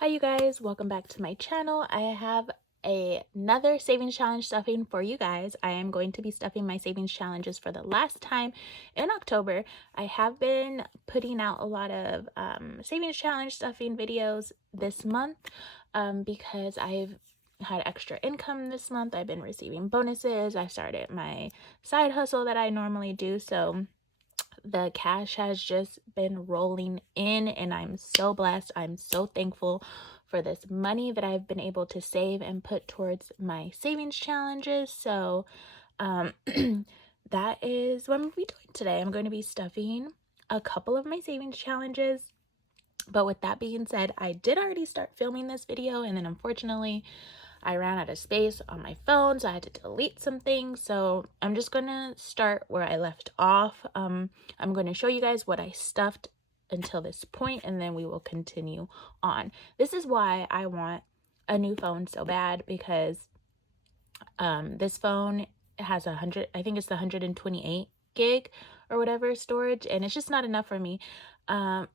Hi you guys, welcome back to my channel. I have another savings challenge stuffing for you guys. I am going to be stuffing my savings challenges for the last time in October. I have been putting out a lot of savings challenge stuffing videos this month because I've had extra income this month. I've been receiving bonuses. I started my side hustle that I normally do, so the cash has just been rolling in and I'm so blessed. I'm so thankful for this money that I've been able to save and put towards my savings challenges. So that is what I'm going to be doing today. I'm going to be stuffing a couple of my savings challenges. But with that being said, I did already start filming this video, and then unfortunately I ran out of space on my phone, so I had to delete some things. So I'm just gonna start where I left off. I'm going to show you guys what I stuffed until this point, and then we will continue on. This is why I want a new phone so bad, because this phone has I think it's the 128 gig or whatever storage, and it's just not enough for me. As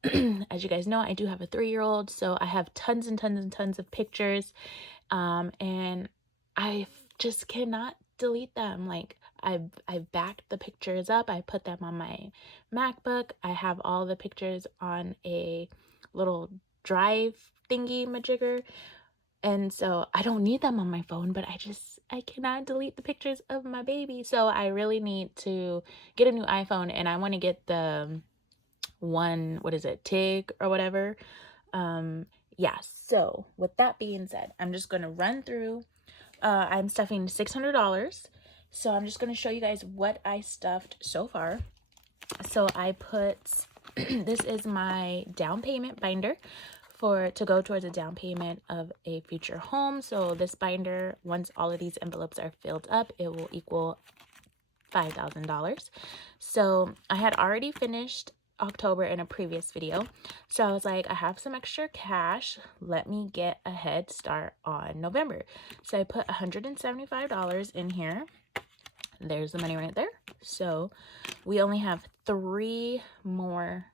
you guys know, I do have a 3-year-old, so I have tons and tons and tons of pictures, and I just cannot delete them. Like I've backed the pictures up, I put them on my MacBook. I have all the pictures on a little drive thingy majigger, and so I don't need them on my phone, but I cannot delete the pictures of my baby. So I really need to get a new iPhone, and I want to get the one, what is it, TIG or whatever. Yeah, so with that being said, I'm just going to run through. I'm stuffing $600. So I'm just going to show you guys what I stuffed so far. So I put, this is my down payment binder to go towards a down payment of a future home. So this binder, once all of these envelopes are filled up, it will equal $5,000. So I had already finished October in a previous video, so I was like, I have some extra cash, let me get a head start on November. So I put $175 in here. There's the money right there. So we only have 3 more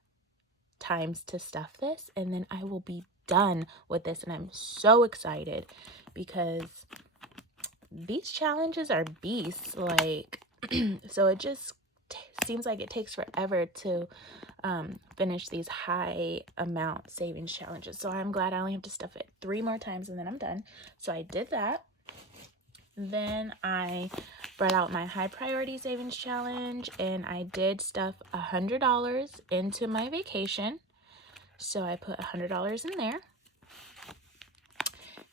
times to stuff this, and then I will be done with this, and I'm so excited because these challenges are beasts. Like so it just seems like it takes forever to finish these high amount savings challenges. So I'm glad I only have to stuff it 3 more times and then I'm done. So I did that. Then I brought out my high priority savings challenge, and I did stuff $100 into my vacation. So I put $100 in there.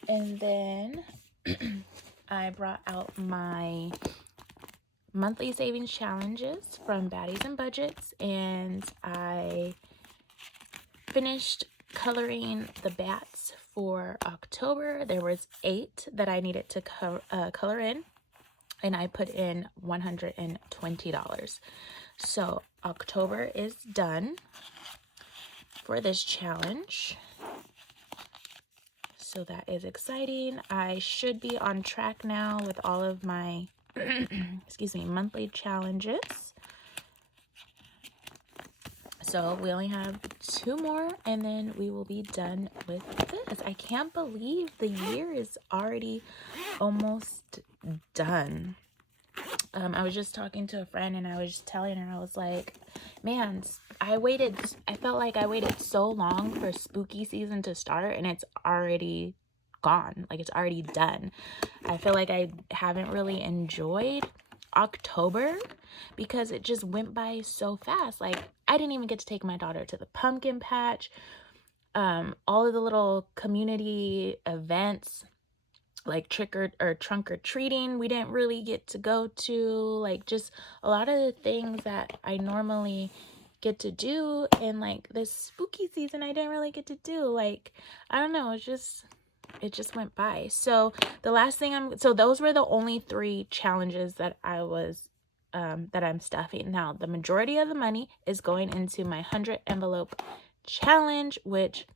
And then I brought out my monthly savings challenges from Baddies and Budgets, and I finished coloring the bats for October. There was 8 that I needed to color in, and I put in $120. So October is done for this challenge. So that is exciting. I should be on track now with all of my excuse me, monthly challenges. So we only have 2 more, and then we will be done with this. I can't believe the year is already almost done. I was just talking to a friend, and I was just telling her, I was like, man, I felt like I waited so long for spooky season to start, and it's already gone. Like, it's already done. I feel like I haven't really enjoyed October because it just went by so fast. Like, I didn't even get to take my daughter to the pumpkin patch. All of the little community events, like trunk or treating, we didn't really get to go to. Like, just a lot of the things that I normally get to do in like this spooky season, I didn't really get to do. Like, I don't know, it just went by. So the last thing so those were the only 3 challenges that I'm stuffing. Now the majority of the money is going into my 100 envelope challenge, which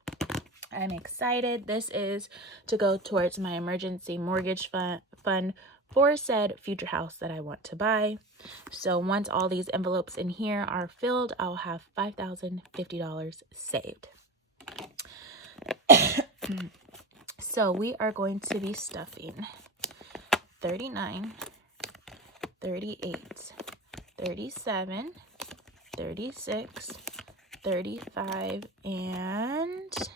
I'm excited. This is to go towards my emergency mortgage fund for said future house that I want to buy. So once all these envelopes in here are filled, I'll have $5,050 saved. So we are going to be stuffing 39, 38, 37, 36, 35, and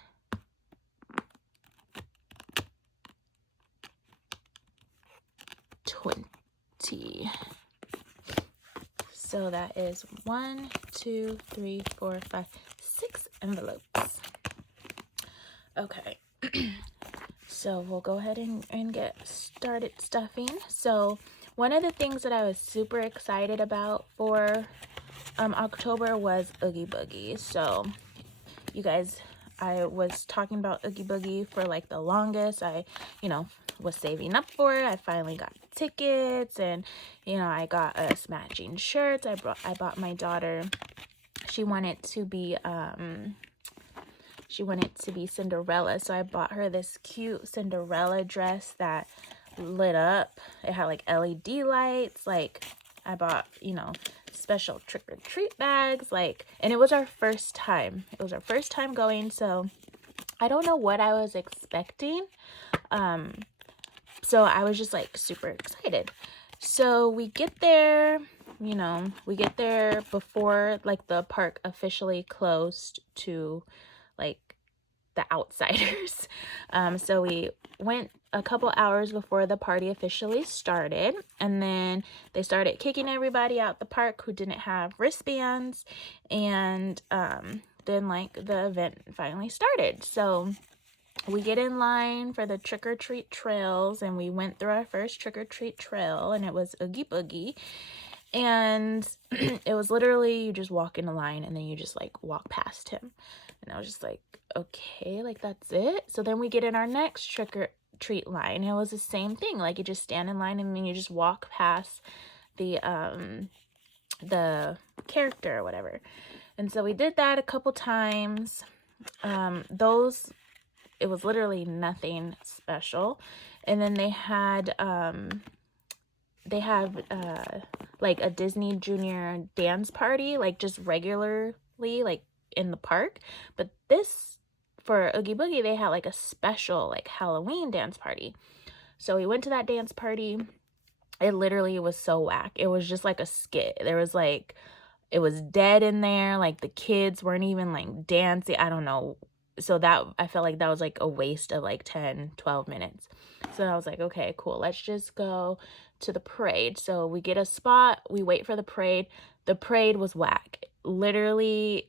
20. So that is 1, 2, 3, 4, 5, 6 envelopes. Okay. So we'll go ahead and get started stuffing. So one of the things that I was super excited about for October was Oogie Boogie. So you guys, I was talking about Oogie Boogie for like the longest. I, was saving up for it. I finally got tickets, and I got us matching shirts. I bought my daughter. She wanted to be Cinderella, so I bought her this cute Cinderella dress that lit up. It had like LED lights. Like, I bought, special trick-or-treat bags, like, and it was our first time. It was our first time going, so I don't know what I was expecting. So I was just like super excited. So we get there, before like the park officially closed to like the outsiders. So we went a couple hours before the party officially started, and then they started kicking everybody out the park who didn't have wristbands, and then like the event finally started. So we get in line for the trick-or-treat trails, and we went through our first trick-or-treat trail, and it was Oogie Boogie. And it was literally, you just walk in a line and then you just like walk past him. And I was just like, okay, like that's it. So then we get in our next trick-or-treat line. It was the same thing. Like, you just stand in line and then you just walk past the character or whatever. And so we did that a couple times. It was literally nothing special. And then they had like a Disney Junior dance party, like just regularly, like in the park. But this, for Oogie Boogie, they had like a special like Halloween dance party. So we went to that dance party. It literally was so whack. It was just like a skit. There was like, it was dead in there. Like, the kids weren't even like dancing. I don't know. So that, I felt like that was like a waste of like 10, 12 minutes. So I was like, okay, cool. Let's just go to the parade. So we get a spot. We wait for the parade. The parade was whack. Literally,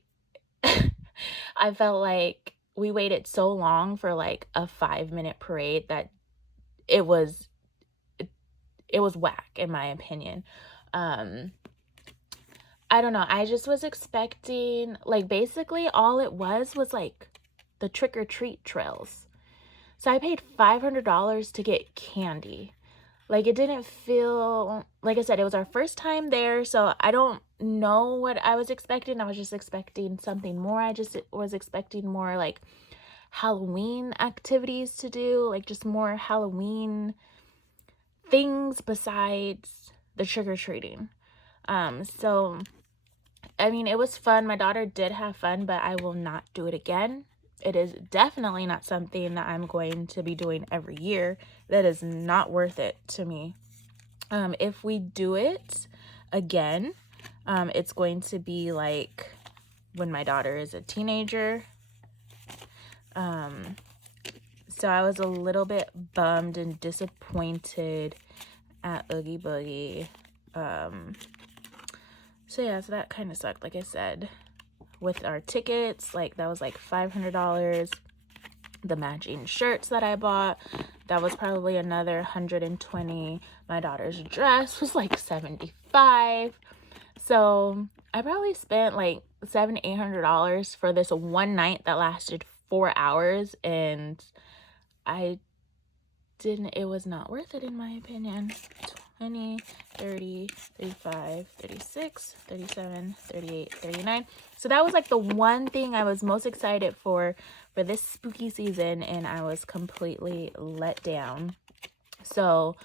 I felt like we waited so long for like a 5-minute parade that it was whack, in my opinion. I don't know. I just was expecting, like, basically all it was like the trick-or-treat trails. So I paid $500 to get candy. Like, it didn't feel, like I said, it was our first time there, so I don't know what I was expecting. I was just expecting something more. I just was expecting more like Halloween activities to do, like just more Halloween things besides the trick-or-treating. So I mean, it was fun. My daughter did have fun, but I will not do it again. It is definitely not something that I'm going to be doing every year. That is not worth it to me. If we do it again, it's going to be like when my daughter is a teenager. So I was a little bit bummed and disappointed at Oogie Boogie. So yeah, so that kind of sucked. Like I said, with our tickets, like that was like $500. The matching shirts that I bought, that was probably another $120. My daughter's dress was like $75. So I probably spent like $700-800 for this one night that lasted 4 hours, and it was not worth it, in my opinion. 20, 30, 35, 36, 37, 38, 39. So that was like the one thing I was most excited for this spooky season, and I was completely let down. So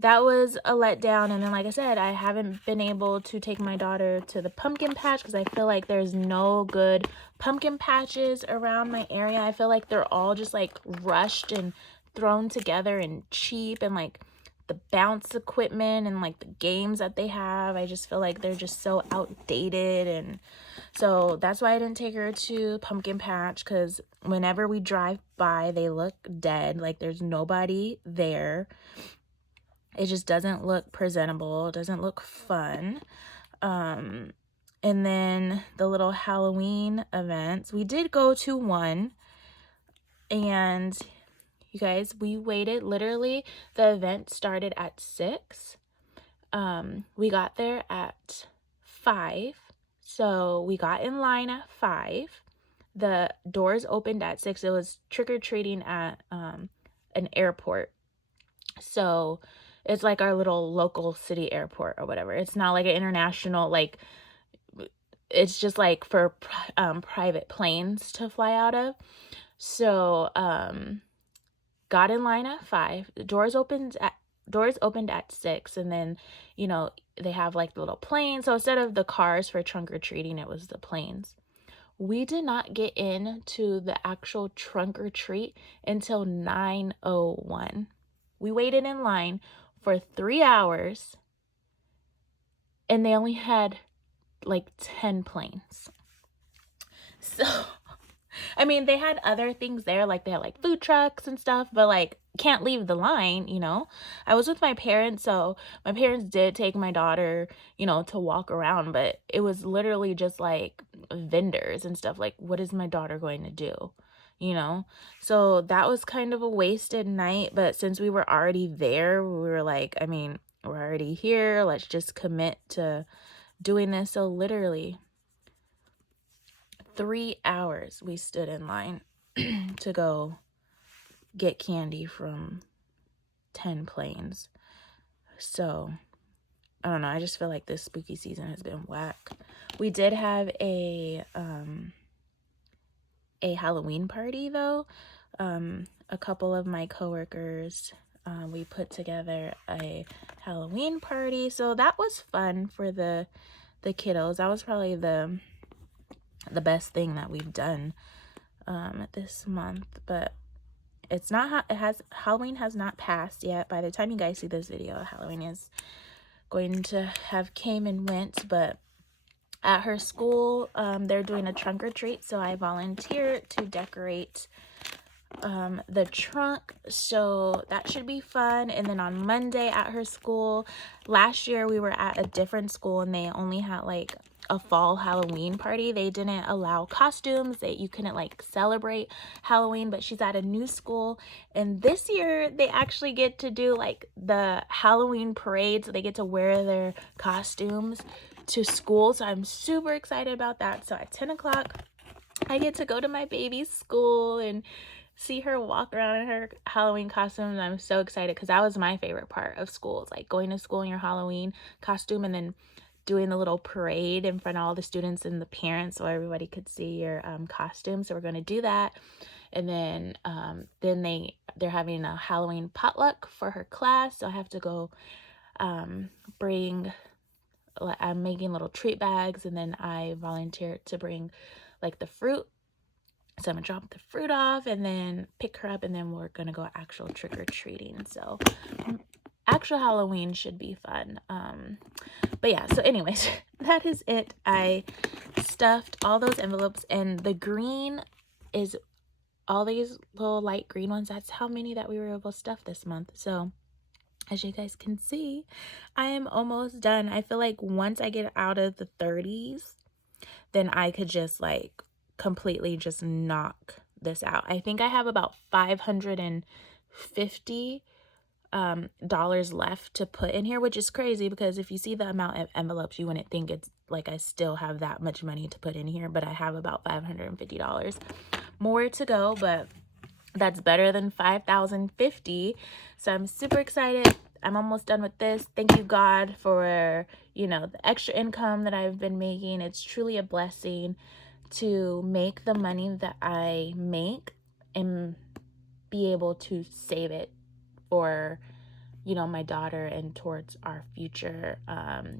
that was a letdown. And then, like I said, I haven't been able to take my daughter to the pumpkin patch because I feel like there's no good pumpkin patches around my area. I feel like they're all just like rushed and thrown together and cheap, and like the bounce equipment and like the games that they have, I just feel like they're just so outdated. And so that's why I didn't take her to pumpkin patch, because whenever we drive by, they look dead, like there's nobody there. It just doesn't look presentable. It doesn't look fun. And then the little Halloween events, we did go to one, and you guys, we waited. Literally, the event started at 6. We got there at 5. So we got in line at 5. The doors opened at 6. It was trick-or-treating at an airport. So it's like our little local city airport or whatever. It's not like an international, like, it's just like for private planes to fly out of. So got in line at 5. The doors opened at 6, and then, you know, they have like the little planes. So instead of the cars for trunk or treating, it was the planes. We did not get into the actual trunk or treat until 9:01. We waited in line for 3 hours, and they only had like 10 planes. So I mean, they had other things there, like they had like food trucks and stuff, but like can't leave the line, you know. I was with my parents, so my parents did take my daughter, you know, to walk around, but it was literally just like vendors and stuff. Like, what is my daughter going to do? You know? So that was kind of a wasted night, but since we were already there, we were like, I mean, we're already here, let's just commit to doing this. So literally 3 hours we stood in line to go get candy from 10 planes. So I don't know, I just feel like this spooky season has been whack. We did have a Halloween party though. A couple of my coworkers, we put together a Halloween party, so that was fun for the kiddos. That was probably the best thing that we've done this month. But it's not, Halloween has not passed yet. By the time you guys see this video, Halloween is going to have came and went. But at her school, they're doing a trunk or treat, so I volunteered to decorate the trunk, so that should be fun. And then on Monday at her school, last year we were at a different school and they only had like a fall Halloween party. They didn't allow costumes, that you couldn't like celebrate Halloween, but she's at a new school, and this year they actually get to do like the Halloween parade, so they get to wear their costumes to school. So I'm super excited about that. So at 10 o'clock I get to go to my baby's school and see her walk around in her Halloween costume. And I'm so excited because that was my favorite part of school. It's like going to school in your Halloween costume and then doing the little parade in front of all the students and the parents so everybody could see your costume. So we're going to do that. And then they're having a Halloween potluck for her class. So I have to go I'm making little treat bags, and then I volunteered to bring like the fruit. So I'm gonna drop the fruit off and then pick her up, and then we're gonna go actual trick-or-treating. So actual Halloween should be fun. But yeah, so anyways, that is it. I stuffed all those envelopes, and the green is all these little light green ones. That's how many that we were able to stuff this month. So as you guys can see, I am almost done. I feel like once I get out of the 30s, then I could just like completely just knock this out. I think I have about $550 dollars left to put in here, which is crazy because if you see the amount of envelopes, you wouldn't think it's like I still have that much money to put in here, but I have about $550 more to go. But that's better than 5,050. So I'm super excited. I'm almost done with this. Thank you, God, for, you know, the extra income that I've been making. It's truly a blessing to make the money that I make and be able to save it for you know, my daughter and towards our future.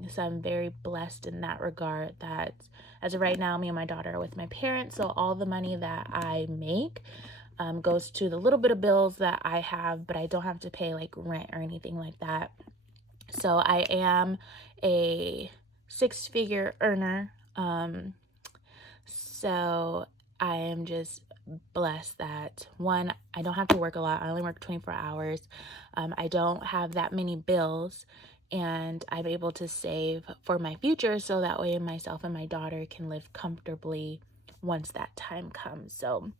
So I'm very blessed in that regard, that as of right now, me and my daughter are with my parents. So all the money that I make goes to the little bit of bills that I have, but I don't have to pay like rent or anything like that. So I am a six-figure earner. So I am just blessed that, one, I don't have to work a lot. I only work 24 hours. I don't have that many bills, and I'm able to save for my future so that way myself and my daughter can live comfortably once that time comes. So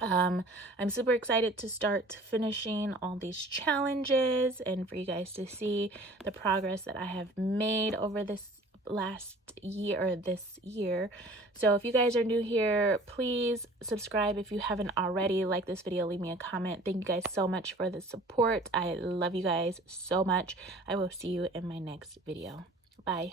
I'm super excited to start finishing all these challenges and for you guys to see the progress that I have made over this last year, or this year. So if you guys are new here, please subscribe if you haven't already. Like this video, leave me a comment. Thank you guys so much for the support. I love you guys so much. I will see you in my next video. Bye.